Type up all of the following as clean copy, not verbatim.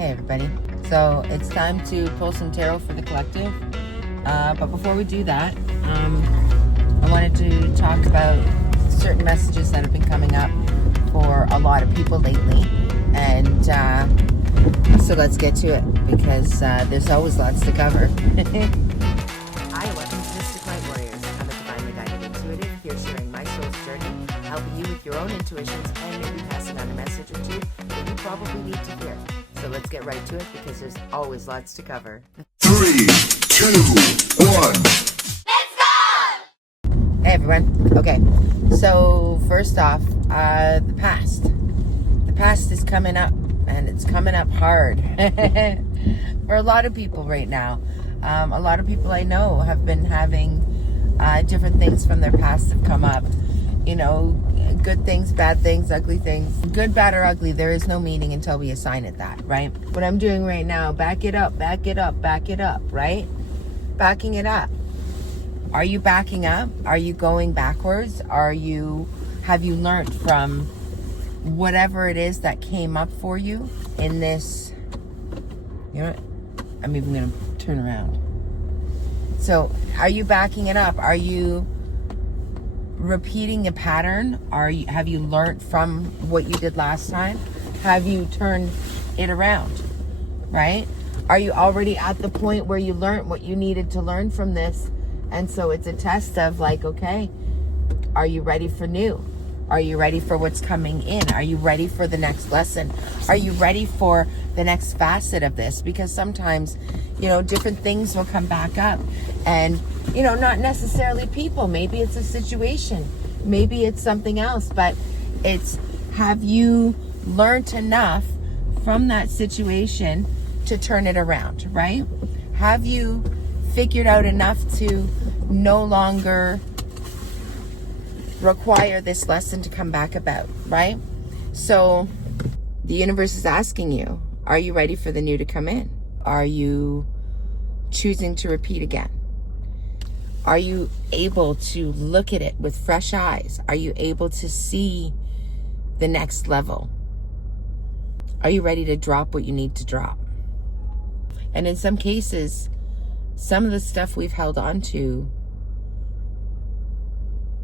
Hey everybody. So it's time to pull some tarot for the collective. But before we do that, I wanted to talk about certain messages that have been coming up for a lot of people lately. And so let's get to it because there's always lots to cover. Hi, welcome to Mystic Light Warriors. I'm a divinely guided intuitive here sharing my soul's journey, helping you with your own intuitions and maybe passing on a message or two that you probably need to hear. So let's get right to it because there's always lots to cover. 3, 2, 1. Hey everyone. Okay, so first off, the past. The past is coming up, and it's coming up hard for a lot of people right now. A lot of people I know have been having different things from their past have come up. You know, good things, bad things, ugly things. Good, bad, or ugly, there is no meaning until we assign it that, right? What I'm doing right now, back it up, back it up, back it up, right? Backing it up. Are you backing up? Are you going backwards? Have you learned from whatever it is that came up for you in this? You know what? I'm even going to turn around. So, are you backing it up? Are you repeating a pattern? Have you learned from what you did last time? Have you turned it around? Right? Are you already at the point where you learned what you needed to learn from this? And so it's a test of like, okay, are you ready for new? Are you ready for what's coming in? Are you ready for the next lesson? Are you ready for the next facet of this? Because sometimes, you know, different things will come back up. And, you know, not necessarily people. Maybe it's a situation. Maybe it's something else. But it's, have you learned enough from that situation to turn it around, right? Have you figured out enough to no longer require this lesson to come back about, right? So the universe is asking you, are you ready for the new to come in? Are you choosing to repeat again? Are you able to look at it with fresh eyes? Are you able to see the next level? Are you ready to drop what you need to drop? And in some cases, some of the stuff we've held on to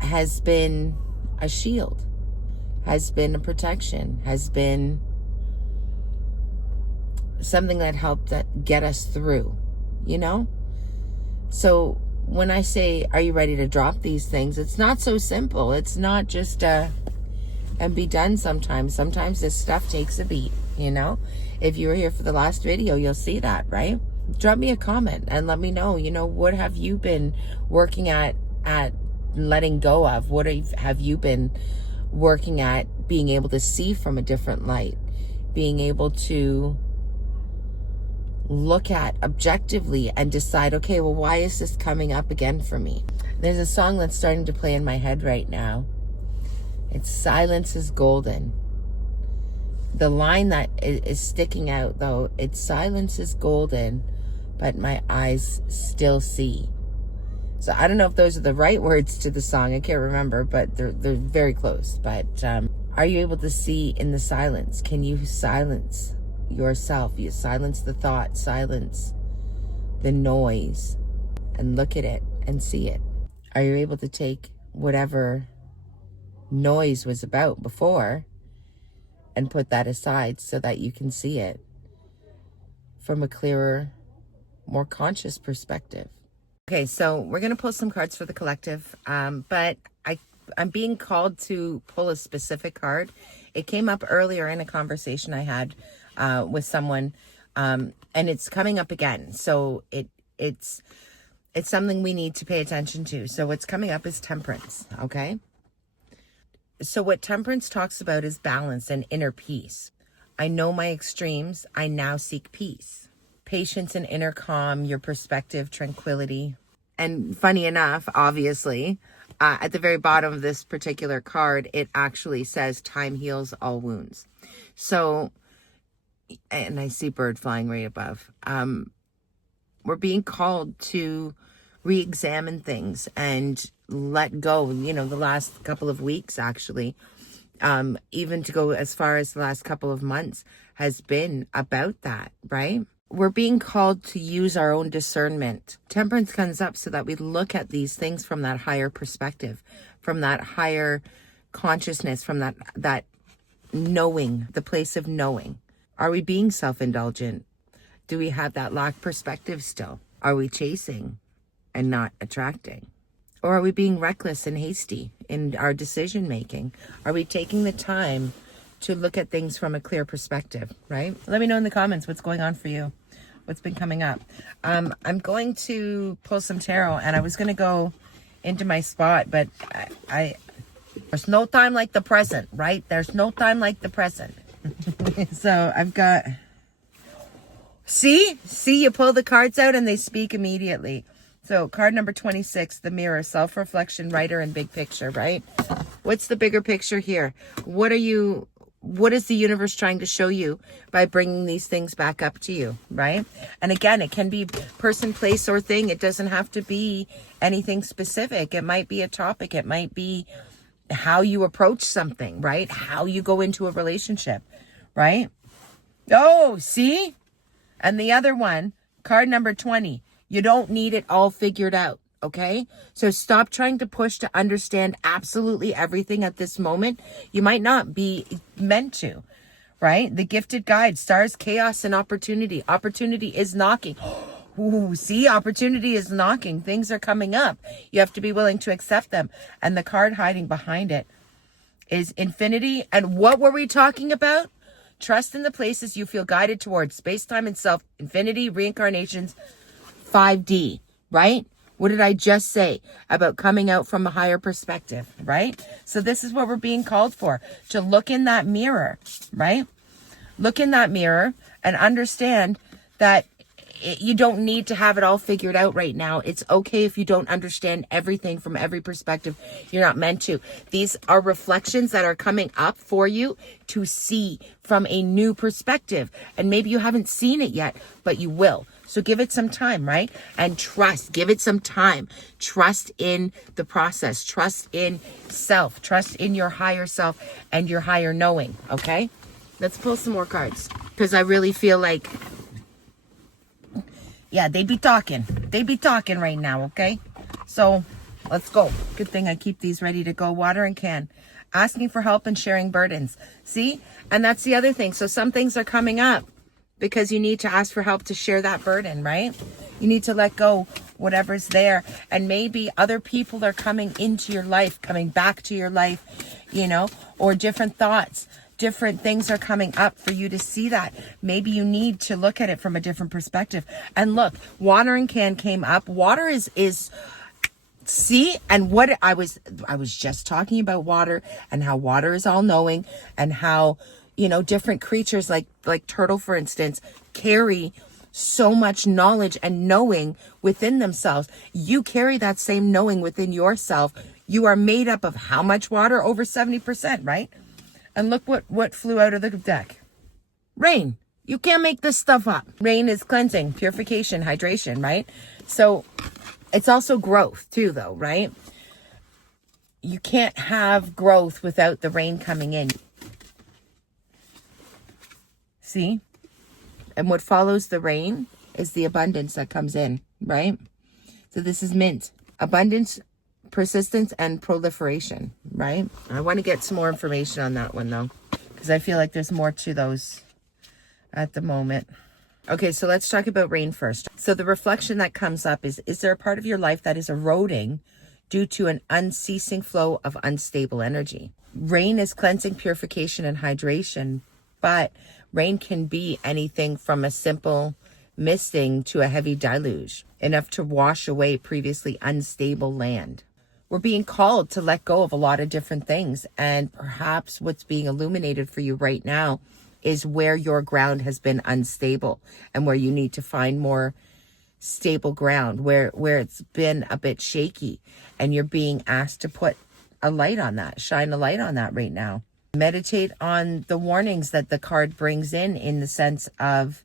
has been a shield, has been a protection, has been something that helped get us through, you know? So when I say, are you ready to drop these things? It's not so simple. It's not just and be done sometimes. Sometimes this stuff takes a beat, you know? If you were here for the last video, you'll see that, right? Drop me a comment and let me know, you know, what have you been working at letting go of? What have you been working at being able to see from a different light? Being able to look at objectively and decide, okay, well, why is this coming up again for me? There's a song that's starting to play in my head right now. It's Silence is Golden. The line that is sticking out, though, it's silence is golden, but my eyes still see. So I don't know if those are the right words to the song. I can't remember, but they're very close. But are you able to see in the silence? Can you silence yourself? You silence the thought, silence the noise, and look at it and see it. Are you able to take whatever noise was about before and put that aside so that you can see it from a clearer, more conscious perspective? Okay, so we're going to pull some cards for the collective, but I'm being called to pull a specific card. It came up earlier in a conversation I had with someone, and it's coming up again. So it's something we need to pay attention to. So what's coming up is temperance, okay? So what temperance talks about is balance and inner peace. I know my extremes. I now seek peace. Patience and inner calm, your perspective, tranquility. And funny enough, obviously, at the very bottom of this particular card, it actually says time heals all wounds. So, and I see bird flying right above. We're being called to re-examine things and let go. You know, the last couple of weeks, actually, even to go as far as the last couple of months, has been about that, right? We're being called to use our own discernment. Temperance comes up so that we look at these things from that higher perspective, from that higher consciousness, from that knowing, the place of knowing. Are we being self-indulgent? Do we have that lack perspective still? Are we chasing and not attracting? Or are we being reckless and hasty in our decision making? Are we taking the time to look at things from a clear perspective, right? Let me know in the comments what's going on for you, what's been coming up. I'm going to pull some tarot, and I was going to go into my spot, but I there's no time like the present, right? There's no time like the present. So I've got, see, you pull the cards out and they speak immediately. So card number 26, the mirror, self-reflection, writer, and big picture, right? What's the bigger picture here? What is the universe trying to show you by bringing these things back up to you, right? And again, it can be person, place, or thing. It doesn't have to be anything specific. It might be a topic. It might be how you approach something, right? How you go into a relationship, right? Oh, see? And the other one, card number 20, you don't need it all figured out, okay? So stop trying to push to understand absolutely everything at this moment. You might not be meant to, right? The gifted guide, stars, chaos, and opportunity. Opportunity is knocking. Ooh, see, opportunity is knocking. Things are coming up. You have to be willing to accept them. And the card hiding behind it is infinity. And what were we talking about? Trust in the places you feel guided towards. Space, time, and self. Infinity, reincarnations, 5D, right? What did I just say about coming out from a higher perspective, right? So this is what we're being called for, to look in that mirror, right? Look in that mirror and understand that you don't need to have it all figured out right now. It's okay if you don't understand everything from every perspective. You're not meant to. These are reflections that are coming up for you to see from a new perspective. And maybe you haven't seen it yet, but you will. So give it some time, right? And trust. Give it some time. Trust in the process. Trust in self. Trust in your higher self and your higher knowing, okay? Let's pull some more cards, because I really feel like, yeah, they be talking. They be talking right now, okay? So let's go. Good thing I keep these ready to go. Watering can. Asking for help and sharing burdens. See? And that's the other thing. So some things are coming up because you need to ask for help to share that burden, right? You need to let go whatever's there. And maybe other people are coming into your life, coming back to your life, you know, or different thoughts. Different things are coming up for you to see that. Maybe you need to look at it from a different perspective. And look, watering can came up. Water is see, and what I was just talking about water, and how water is all knowing, and how, you know, different creatures like turtle, for instance, carry so much knowledge and knowing within themselves. You carry that same knowing within yourself. You are made up of how much water? Over 70%, right? And look what flew out of the deck. Rain. You can't make this stuff up. Rain is cleansing, purification, hydration, right? So it's also growth too, though, right? You can't have growth without the rain coming in. See? And what follows the rain is the abundance that comes in, right? So this is mint. Abundance, persistence, and proliferation, right? I want to get some more information on that one, though, because I feel like there's more to those at the moment. Okay, so let's talk about rain first. So the reflection that comes up is there a part of your life that is eroding due to an unceasing flow of unstable energy? Rain is cleansing, purification, and hydration, but rain can be anything from a simple misting to a heavy deluge, enough to wash away previously unstable land. We're being called to let go of a lot of different things, and perhaps what's being illuminated for you right now is where your ground has been unstable and where you need to find more stable ground, where it's been a bit shaky, and you're being asked to put a light on that, shine a light on that right now. Meditate on the warnings that the card brings in the sense of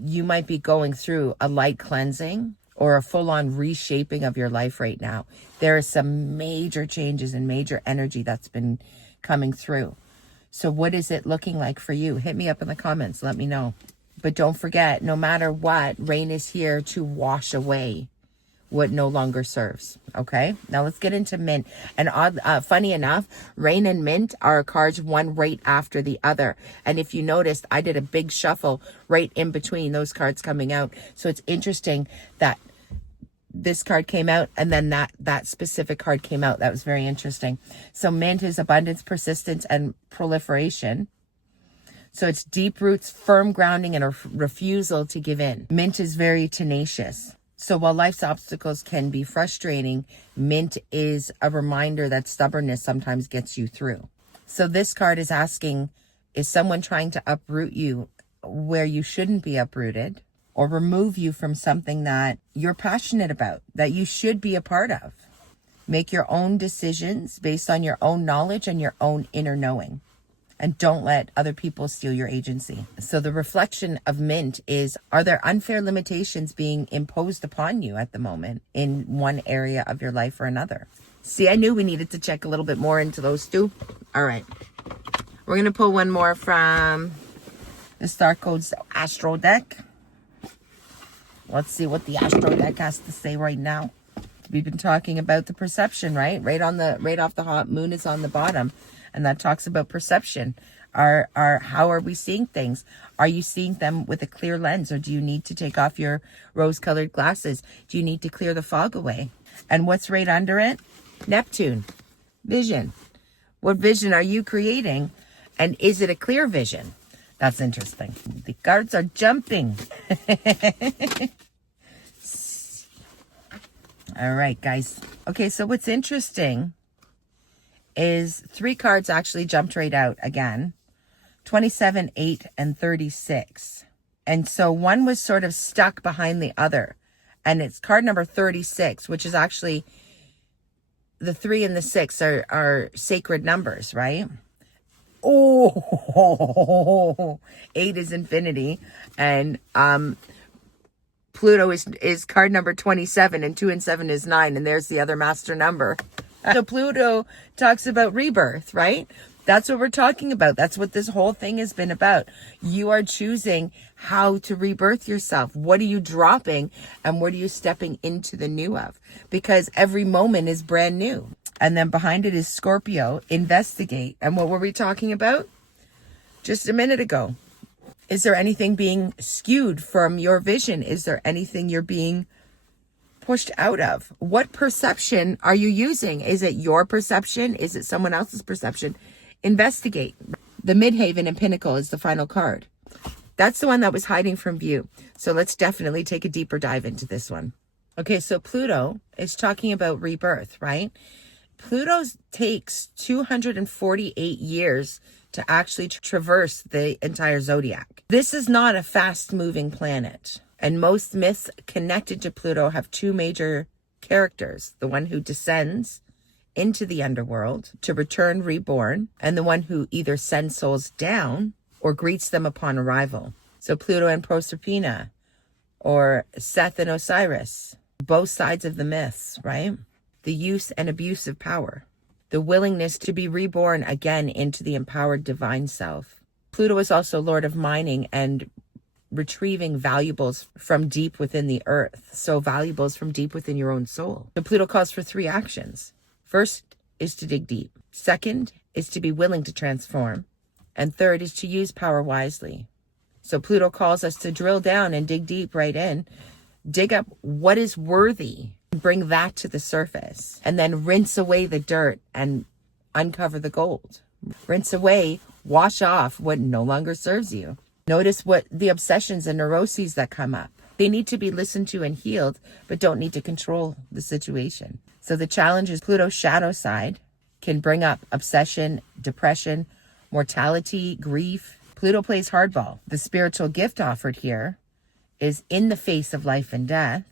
you might be going through a light cleansing or a full-on reshaping of your life right now. There are some major changes and major energy that's been coming through. So what is it looking like for you? Hit me up in the comments. Let me know. But don't forget, no matter what, rain is here to wash away what no longer serves. Okay, now let's get into mint. And funny enough, rain and mint are cards one right after the other. And if you noticed, I did a big shuffle right in between those cards coming out. So it's interesting that this card came out and then that specific card came out. That was very interesting. So mint is abundance, persistence, and proliferation. So it's deep roots, firm grounding, and a refusal to give in. Mint is very tenacious. So while life's obstacles can be frustrating, mint is a reminder that stubbornness sometimes gets you through. So this card is asking, is someone trying to uproot you where you shouldn't be uprooted, or remove you from something that you're passionate about, that you should be a part of? Make your own decisions based on your own knowledge and your own inner knowing. And don't let other people steal your agency. So the reflection of mint is, are there unfair limitations being imposed upon you at the moment in one area of your life or another? See, I knew we needed to check a little bit more into those two. All right. We're going to pull one more from the Star Codes Astro deck. Let's see what the Astro deck has to say right now. We've been talking about the perception, right? Right off the hot, moon is on the bottom. And that talks about perception. How are we seeing things? Are you seeing them with a clear lens, or do you need to take off your rose-colored glasses? Do you need to clear the fog away? And what's right under it? Neptune. Vision. What vision are you creating? And is it a clear vision? That's interesting. The cards are jumping. All right, guys. Okay, so what's interesting is 3 cards actually jumped right out again. 27, 8, and 36. And so one was sort of stuck behind the other. And it's card number 36, which is actually, the 3 and the 6 are sacred numbers, right? Oh, 8 is infinity. And Pluto is card number 27, and 2 and 7 is 9. And there's the other master number. So Pluto talks about rebirth, right? That's what we're talking about. That's what this whole thing has been about. You are choosing how to rebirth yourself. What are you dropping and what are you stepping into the new of? Because every moment is brand new. And then behind it is Scorpio, investigate. And what were we talking about just a minute ago? Is there anything being skewed from your vision? Is there anything you're being pushed out of? What perception are you using? Is it your perception? Is it someone else's perception? Investigate. The Midhaven and Pinnacle is the final card. That's the one that was hiding from view. So let's definitely take a deeper dive into this one. Okay, so Pluto is talking about rebirth, right? Pluto takes 248 years to actually traverse the entire zodiac. This is not a fast-moving planet. And most myths connected to Pluto have 2 major characters. The one who descends into the underworld to return reborn, and the one who either sends souls down or greets them upon arrival. So Pluto and Proserpina, or Seth and Osiris, both sides of the myths, right? The use and abuse of power. The willingness to be reborn again into the empowered divine self. Pluto is also Lord of mining and retrieving valuables from deep within the earth. So valuables from deep within your own soul. So Pluto calls for 3 actions. First is to dig deep. Second is to be willing to transform. And third is to use power wisely. So Pluto calls us to drill down and dig deep right in. Dig up what is worthy. Bring that to the surface. And then rinse away the dirt and uncover the gold. Rinse away, wash off what no longer serves you. Notice what the obsessions and neuroses that come up. They need to be listened to and healed, but don't need to control the situation. So the challenge is Pluto's shadow side can bring up obsession, depression, mortality, grief. Pluto plays hardball. The spiritual gift offered here is in the face of life and death.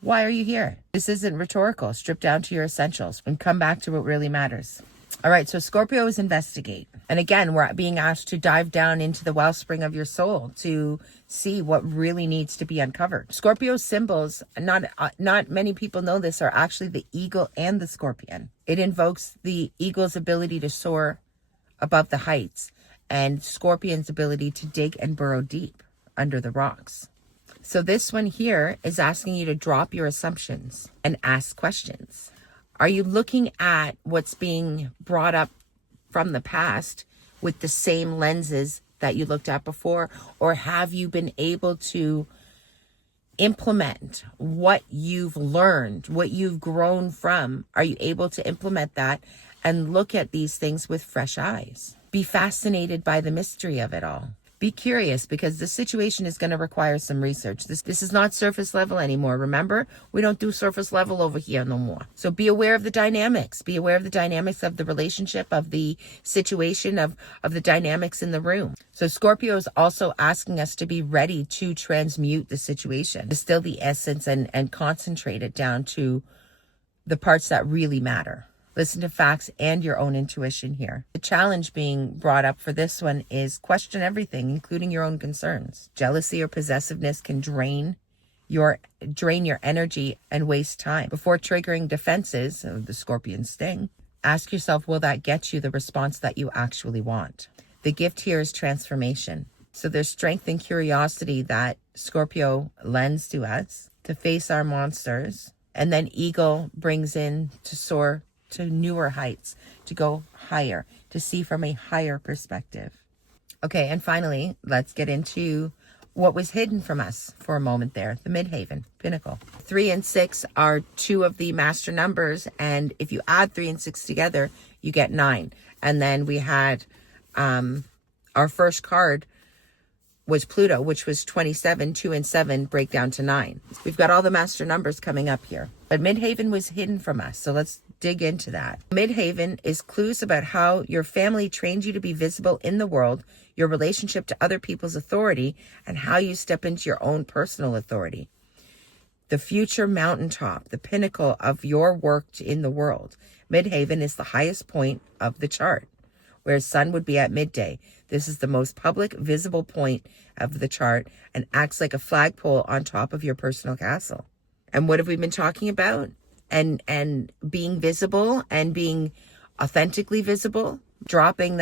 Why are you here? This isn't rhetorical. Strip down to your essentials and come back to what really matters. All right, so Scorpio is investigate. And again, we're being asked to dive down into the wellspring of your soul to see what really needs to be uncovered. Scorpio symbols, not many people know this, are actually the eagle and the scorpion. It invokes the eagle's ability to soar above the heights, and Scorpion's ability to dig and burrow deep under the rocks. So this one here is asking you to drop your assumptions and ask questions. Are you looking at what's being brought up from the past with the same lenses that you looked at before? Or have you been able to implement what you've learned, what you've grown from? Are you able to implement that and look at these things with fresh eyes? Be fascinated by the mystery of it all. Be curious, because the situation is going to require some research. This is not surface level anymore. Remember, we don't do surface level over here no more. So be aware of the dynamics. Be aware of the dynamics of the relationship, of the situation, of the dynamics in the room. So Scorpio is also asking us to be ready to transmute the situation, distill the essence and concentrate it down to the parts that really matter. Listen to facts and your own intuition here. The challenge being brought up for this one is question everything, including your own concerns. Jealousy or possessiveness can drain your energy and waste time. Before triggering defenses of the Scorpion sting, ask yourself, will that get you the response that you actually want? The gift here is transformation. So there's strength and curiosity that Scorpio lends to us to face our monsters. And then Eagle brings in to soar to newer heights, to go higher, to see from a higher perspective. Okay, and finally, let's get into what was hidden from us for a moment there, the Midheaven Pinnacle. 3 and 6 are two of the master numbers, and if you add 3 and 6 together, you get 9. And then we had our first card was Pluto, which was 27, 2 and 7 break down to 9. We've got all the master numbers coming up here. But Midheaven was hidden from us, so let's dig into that. Midheaven is clues about how your family trained you to be visible in the world, your relationship to other people's authority, and how you step into your own personal authority. The future mountaintop, the pinnacle of your work in the world. Midheaven is the highest point of the chart, whereas Sun would be at midday. This is the most public, visible point of the chart and acts like a flagpole on top of your personal castle. And what have we been talking about? And being visible and being authentically visible, dropping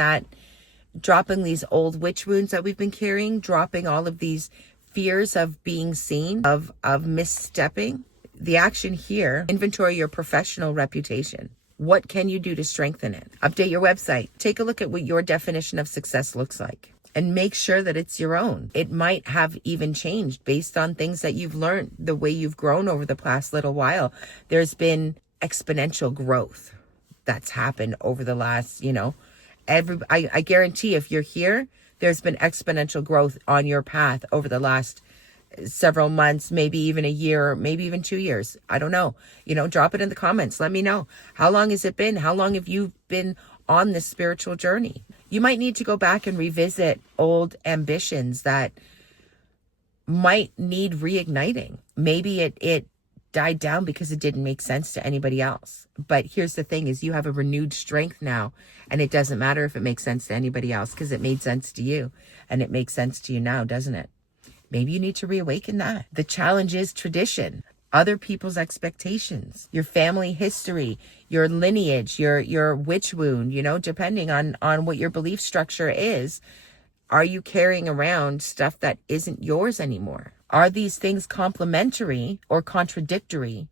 these old witch wounds that we've been carrying, dropping all of these fears of being seen, of misstepping. The action here, inventory your professional reputation. What can you do to strengthen it? Update your website. Take a look at what your definition of success looks like and make sure that it's your own. It might have even changed based on things that you've learned, the way you've grown over the past little while. There's been exponential growth that's happened over the last, I guarantee if you're here, there's been exponential growth on your path over the last several months, maybe even a year, maybe even 2 years. I don't know. Drop it in the comments. Let me know. How long has it been? How long have you been on this spiritual journey? You might need to go back and revisit old ambitions that might need reigniting. Maybe it died down because it didn't make sense to anybody else. But here's the thing is you have a renewed strength now, and it doesn't matter if it makes sense to anybody else because it made sense to you, and it makes sense to you now, doesn't it? Maybe you need to reawaken that. The challenge is tradition, other people's expectations, your family history, your lineage, your witch wound, depending on what your belief structure is. Are you carrying around stuff that isn't yours anymore? Are these things complementary or contradictory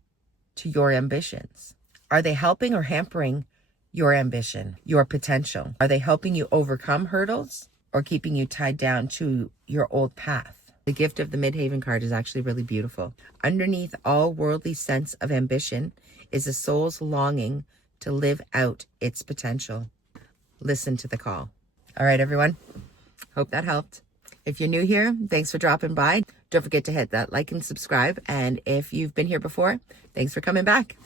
to your ambitions? Are they helping or hampering your ambition, your potential? Are they helping you overcome hurdles or keeping you tied down to your old path? The gift of the Midheaven card is actually really beautiful. Underneath all worldly sense of ambition is a soul's longing to live out its potential. Listen to the call. All right, everyone. Hope that helped. If you're new here, thanks for dropping by. Don't forget to hit that like and subscribe. And if you've been here before, thanks for coming back.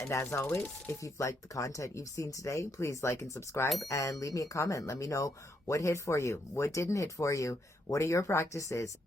And as always, if you've liked the content you've seen today, please like and subscribe and leave me a comment. Let me know what hit for you, what didn't hit for you, what are your practices.